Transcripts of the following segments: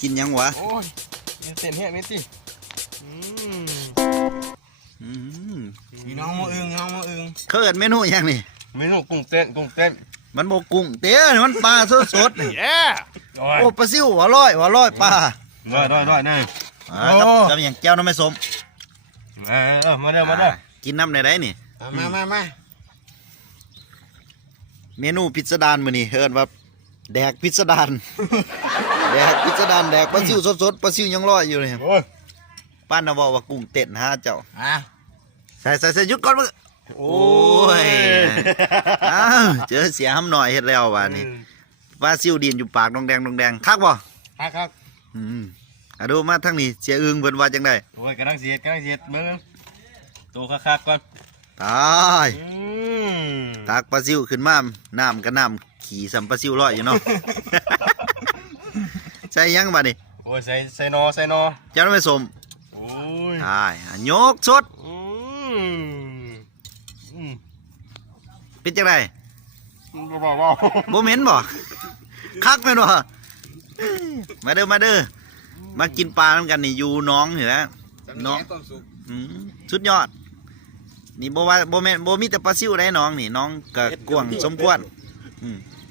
กินยังวะโอ้ยเส้นแห้งนี่สิพี่น้องมาอึงน้องมาอึงเขาเอิ้นเมนูยังนี่เมนูกุ้งเต้นมันบ่กุ้งเต้นมันปลาสดๆนี่โอ้ปลาซิวอร่อยปลาร้อยนี่กับอย่างแก้วน้ำไม่สมมาเด้อกินน้ำในได้นี่มาเมนูพิสดารมื้อนี้เอิ้นว่าแดกพิสดารแดกปลาซิวสดๆปลาซิวยังลอยอยู่เลยป้านน่ะบอกว่ากุ้งเต้นฮะเจ้าใส่หยุดก่อนมึงโอ้ยเจอเสียห้ำหน่อยเฮ็ดแล้วว่านี่ปลาซิวดินอยู่ปากดงแดงคักบ่ครับดูมาทางนี้เสียอึ้งเพิ่นว่าจังได๋โอ้ยกำลังเสียดมึงโตคักก่อนตายตักปลาซิวขึ้นมาน้ำก็น้ำขี่สัมปลาซิวลอยอยู่เนาะใส่ยังบัดนี้โอ้ยใส่นอเจ้าไม่สมโอ้ยตายยกสดเป็นจังได๋บ่เหม็นบ่คักแม่นบ่มาเด้อมากินปลากันนี่อยู่น้องเหรอน้องสุดยอดนี่บ่ว่าบ่แม่นบ่มีแต่ปลาซิวได้น้องนี่น้องก็กวางสมควร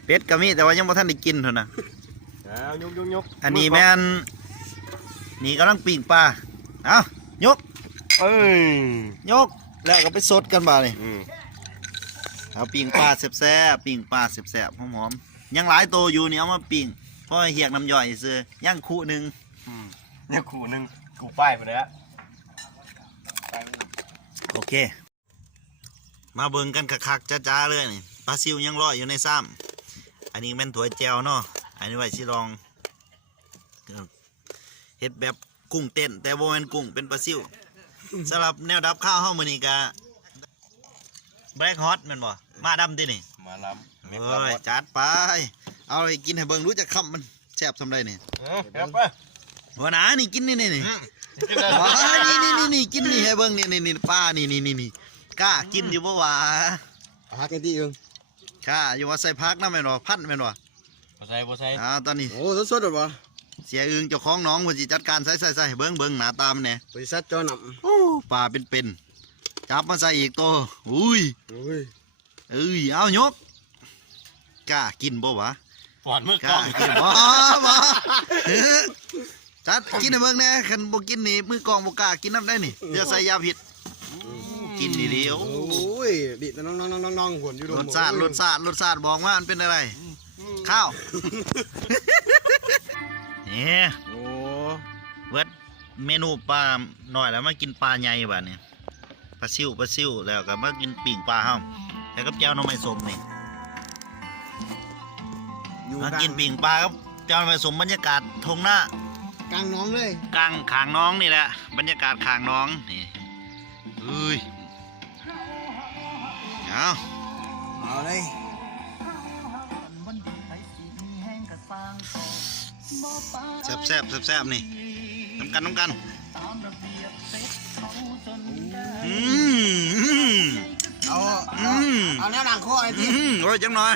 เป็ดก็มีแต่ว่ายังบ่ทันได้กินเท่านั้นยกอันนี้แม่นนี่กำลังปิ้งปลาเอ้ายกยกแล้วก็ไปสดกันบ่นี่เอาปิ้งปลาแซ่บๆหอมๆยังหลายโตอยู่นี่เอามาปิ้งเพราะเหียกน้ำย่อยซื่อย่างคู่นึงกูป้ายไปเลยอะโอเคมาเบิ่งกันคักๆจ้าๆเลยนี่ปลาซิวยังลอยอยู่ในซ้ำอันนี้แม่นถั่วแจวเนาะอันนี้ไว้สิลองเฮ็ดแบบกุ้งเต้นแต่บ่แม่นกุ้งเป็นปลาซิวสำหรับแนวดับข้าวเฮามื้อนี้ก็แบล็คฮอตแม่นบ่มาดำตินี่มาลำเอ้ยจัดไปเอาไปกินให้เบิ่งรู้จักคำมันแซ่บซำใดนี่ไปหัวหน้านี่กินนี่นี่กินนี่ให้เบิ่งนี่ปลานี่กล้ากินอยู่บ่วะพักกันที่อึงค่ะอยู่ว่าใส่พักนะแม่นบ่พันแม่นบ่บ่ใส่ตอนนี้โอ้สดๆหรอบ่เสียอึงเจ้าของน้องเพิ่นสิจัดการใส่เบิ่งหน้าตามันแหน่บริษัทจอหนำโอ้ปลาเป็นจับมาใส่อีกตัวอุ้ยเอายกกล้ากินบ่วะปอดมือกล้องกินบ่จัดกินให้เบิ่งแหน่คันบ่กินนี่มือกล้องบ่กล้ากินน้ำได้นี่เดี๋ยวใส่ยาพิษกินดีๆโอ้ยดิน้องหวนอยู่รสชาติบอกว่ามันเป็นอะไรข้าวนี่โอ้เวิร์ดเมนูปลาหน่อยแล้วมากินปลาใหญ่บ้านี่ปลาซิวแล้วก็มากินปิ่งปลาเฮาแล้วก็แจ่วน้ำมันสมนี่มากินปิ่งปลาครับแจ่วน้ำมันสมบรรยากาศทงหน้ากลางน้องเลยกลางขางน้องนี่แหละบรรยากาศขางน้องนี่เอาเลยแซ่บนี่น้ำกันเอาแนวหนังโค้ไอ้ที่โอ้ยจังหน่อย